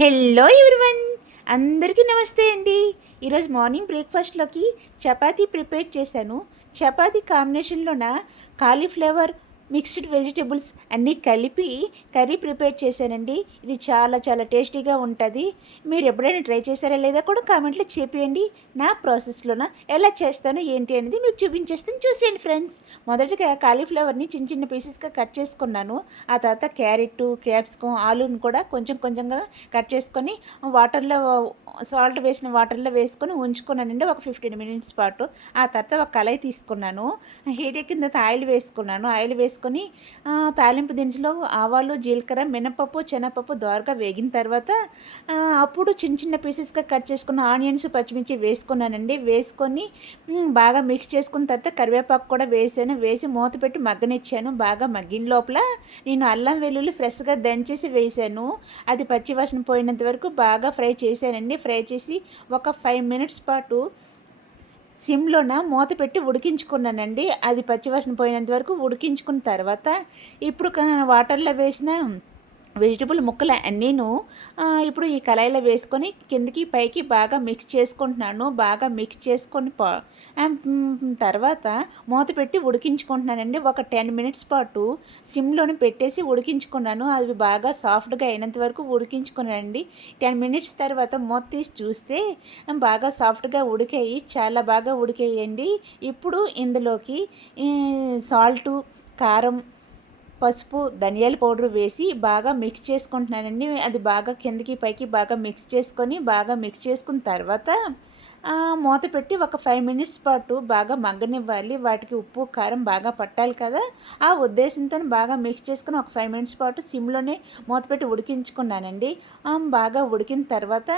Hello everyone, అందరికీ నమస్తే అండి. ఈరోజు మార్నింగ్ బ్రేక్ఫాస్ట్లోకి చపాతీ ప్రిపేర్ చేశాను. చపాతీ కాంబినేషన్లోన కాలీఫ్లవర్ మిక్స్డ్ వెజిటేబుల్స్ అన్నీ కలిపి కర్రీ ప్రిపేర్ చేశానండి. ఇది చాలా చాలా టేస్టీగా ఉంటుంది. మీరు ఎప్పుడైనా ట్రై చేశారా లేదా కూడా కామెంట్లో చెప్పేయండి. నా ప్రాసెస్లోన ఎలా చేస్తానో ఏంటి అనేది మీకు చూపించేస్తాను, చూసేయండి ఫ్రెండ్స్. మొదటగా కాలీఫ్లవర్ని చిన్న చిన్న పీసెస్గా కట్ చేసుకున్నాను. ఆ తర్వాత క్యారెట్, క్యాప్సికమ్, ఆలూని కూడా కొంచెం కొంచెంగా కట్ చేసుకొని వాటర్లో సాల్ట్ వేసిన వాటర్లో వేసుకొని ఉంచుకున్నానండి ఒక 15 మినిట్స్ పాటు. ఆ తర్వాత ఒక కళాయి తీసుకున్నాను. హీట్ ఎక్కిన తర్వాత ఆయిల్ వేసుకున్నాను. ఆయిల్ వేసుకొని తాలింపు దినుసులో ఆవాలు, జీలకర్ర, మినపప్పు, శనగపప్పు దోరగా వేగిన తర్వాత అప్పుడు చిన్న చిన్న పీసెస్గా కట్ చేసుకున్న ఆనియన్స్, పచ్చిమిర్చి వేసుకున్నానండి. వేసుకొని బాగా మిక్స్ చేసుకున్న తర్వాత కరివేపాకు కూడా వేసాను. వేసి మూత పెట్టి మగ్గనిచ్చాను. బాగా మగ్గిన లోపల నేను అల్లం వెల్లుల్లి ఫ్రెష్గా దంచేసి వేసాను. అది పచ్చివాసన పోయినంత వరకు బాగా ఫ్రై చేశానండి. ఫ్రై చేసి ఒక 5 మినిట్స్ పాటు సిమ్లోన మూత పెట్టి ఉడికించుకున్నానండి. అది పచ్చివాసన పోయినంత వరకు ఉడికించుకున్న తర్వాత ఇప్పుడు వాటర్లో వేసిన వెజిటబుల్ ముక్కలు అన్నీను ఇప్పుడు ఈ కళాయిలో వేసుకొని కిందకి పైకి బాగా మిక్స్ చేసుకుంటున్నాను. బాగా మిక్స్ చేసుకొని తర్వాత మూత పెట్టి ఉడికించుకుంటున్నానండి. ఒక 10 మినిట్స్ పాటు సిమ్లోనే పెట్టేసి ఉడికించుకున్నాను. అవి బాగా సాఫ్ట్గా అయినంత వరకు ఉడికించుకున్నానండి. 10 మినిట్స్ తర్వాత మూత తీసి చూస్తే బాగా సాఫ్ట్గా ఉడికాయి, చాలా బాగా ఉడికాయండి. ఇప్పుడు ఇందులోకి సాల్టు, కారం, పసుపు, ధనియాల పౌడర్ వేసి బాగా మిక్స్ చేసుకుంటున్నానండి. అది బాగా కిందకి పైకి బాగా మిక్స్ చేసుకున్న తర్వాత మూత పెట్టి ఒక 5 మినిట్స్ పాటు బాగా మగ్గనివ్వాలి. వాటికి ఉప్పు, కారం బాగా పట్టాలి కదా, ఆ ఉద్దేశంతో బాగా మిక్స్ చేసుకుని ఒక 5 మినిట్స్ పాటు సిమ్లోనే మూత పెట్టి ఉడికించుకున్నానండి. బాగా ఉడికిన తర్వాత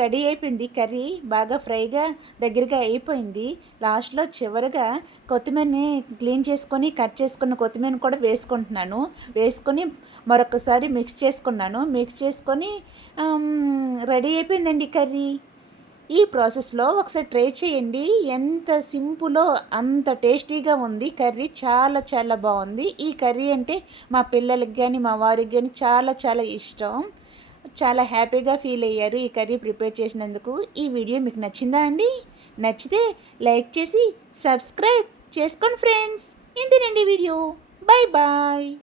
రెడీ అయిపోయింది కర్రీ. బాగా ఫ్రైగా దగ్గరగా అయిపోయింది. లాస్ట్లో చివరిగా కొత్తిమీరని క్లీన్ చేసుకొని కట్ చేసుకున్న కొత్తిమీరని కూడా వేసుకుంటున్నాను. వేసుకొని మరొకసారి మిక్స్ చేసుకున్నాను. మిక్స్ చేసుకొని రెడీ అయిపోయిందండి కర్రీ. ఈ ప్రాసెస్లో ఒకసారి ట్రై చేయండి. ఎంత సింపులో అంత టేస్టీగా ఉంది కర్రీ. చాలా చాలా బాగుంది. ఈ కర్రీ అంటే మా పిల్లలకి కానీ మా వారికి కానీ చాలా చాలా ఇష్టం. చాలా హ్యాపీగా ఫీల్ అయ్యారు ఈ కర్రీ ప్రిపేర్ చేసినందుకు. ఈ వీడియో మీకు నచ్చిందా అండి? నచ్చితే లైక్ చేసి సబ్స్క్రైబ్ చేసుకోండి ఫ్రెండ్స్. ఇంతేనండి వీడియో. Bye bye.